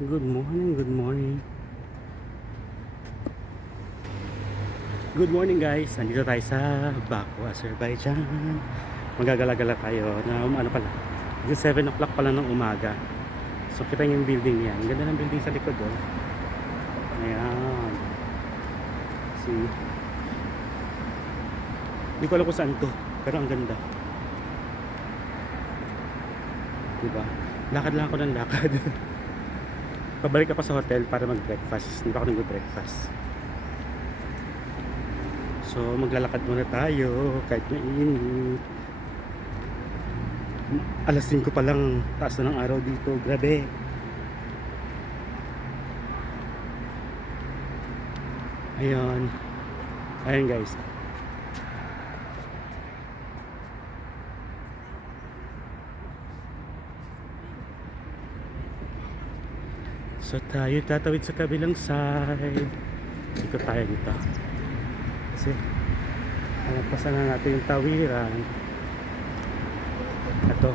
Good morning, good morning. Good morning guys. Nandito tayo sa Baku, Azerbaijan. Magagala-gala tayo na ano pala. It's 7 o'clock pala ng umaga. So kita yung building niya. Ang ganda ng building sa likod oh. Ayan. See. Hindi ko alam kung saan to. Pero ang ganda. Diba? Lakad lang ako ng lakad. Pabalik ako sa hotel para mag-breakfast. Hindi pa ako nag-breakfast. So maglalakad muna tayo kahit mainit. Alas 5 pa lang, taas na ng araw dito. Grabe. Ayan. Ayan guys. So tayo tatawid sa kabilang side. Ikot tayo dito. Kasi nalampasan na natin yung tawiran. Ito.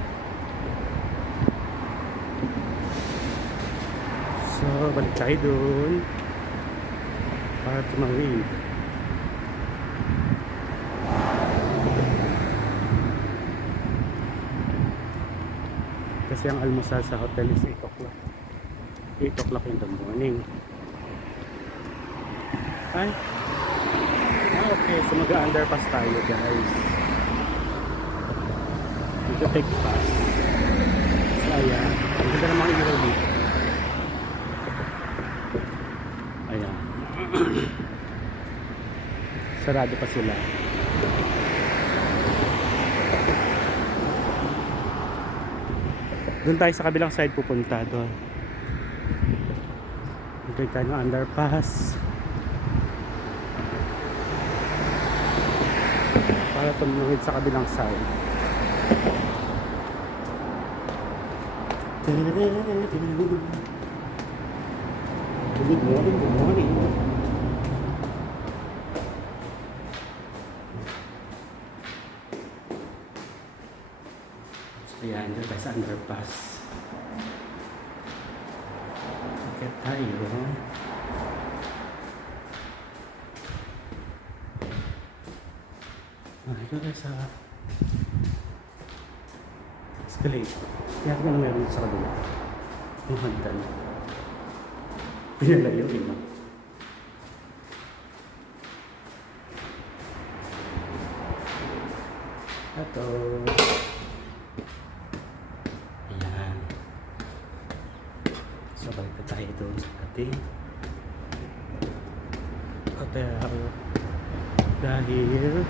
So balik tayo dun para tumawid. Kasi ang almusal sa hotel is 8 o'clock. 8 o'clock in the morning. Ay. Okay. So mag-underpass tayo guys. Dito take pass. So ayan. Ang ganda ng mga ilaw dito. Ayan. Sarado pa sila. Doon tayo sa kabilang side pupunta doon. Dito tayo ng underpass. Para tumawid sa kabilang side. Good morning, good morning. So yan, dito tayo sa underpass. Okay tayo. Ito tayo sa escalator. Kaya kung ano meron sa kabila. Yung hagdan. Pinalayo yun no? Ito. Ayan. So balik na tayo doon sa ating hotel. Dahil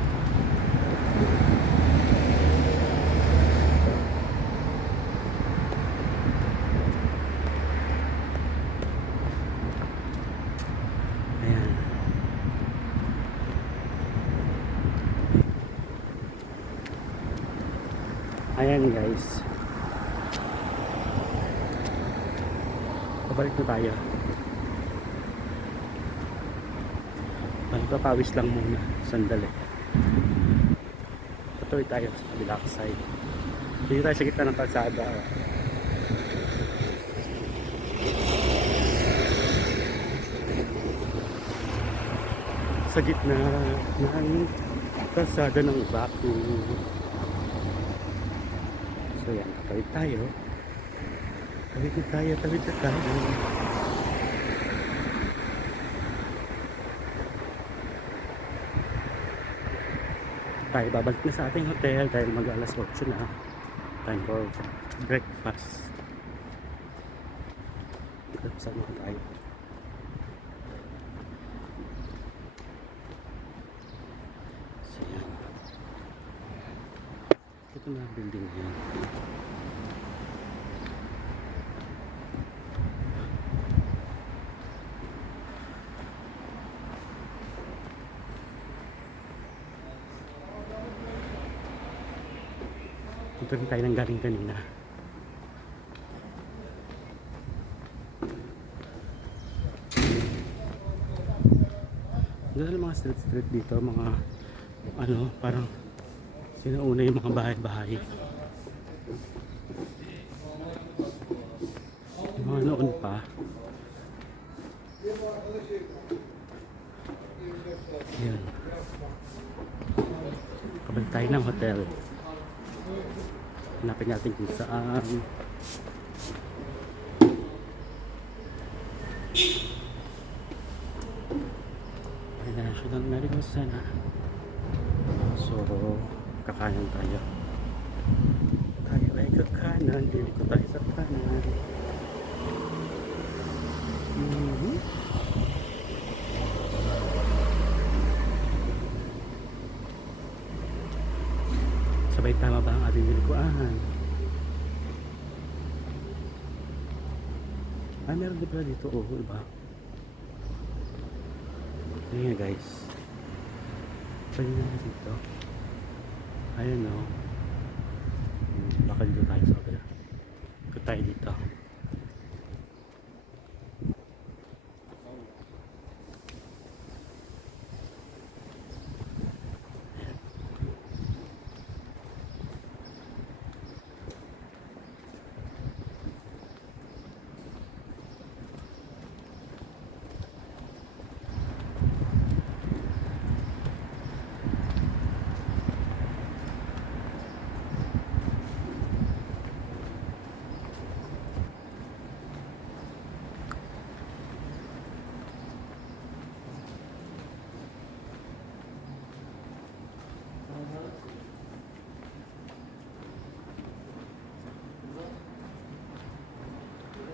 ayan guys, pabalik na tayo. Magpapawis lang muna sandali. Patuloy tayo sa kabilang side. Dito tayo sa gitna ng kalsada. Sa gitna ng kalsada ng Baku. So yan, tawid tayo. Tawid na tayo, tawid na tayo. Tayo babalik na sa ating hotel dahil mag alas 8 na. Time for breakfast. Dito saan na tayo. So yan. Ito na building yan. Ito rin tayo nang galing kanina. Ganda ng mga street dito, mga ano, parang sinauna yung mga bahay-bahay. Yung mga noon pa Ayan. Kabalik tayo ng hotel. Hanapin natin kung saan. National Medical Center. So, kakanan tayo. Tayo ay kakanan. Liliko tayo sa kanan. Sabay tama ba ang ating nilikuan? Meron din pala dito. Oo, diba? Ayan nga guys. Pwede naman dito. Ayan o. Baka dito tayo sa kabila. Ikot tayo dito.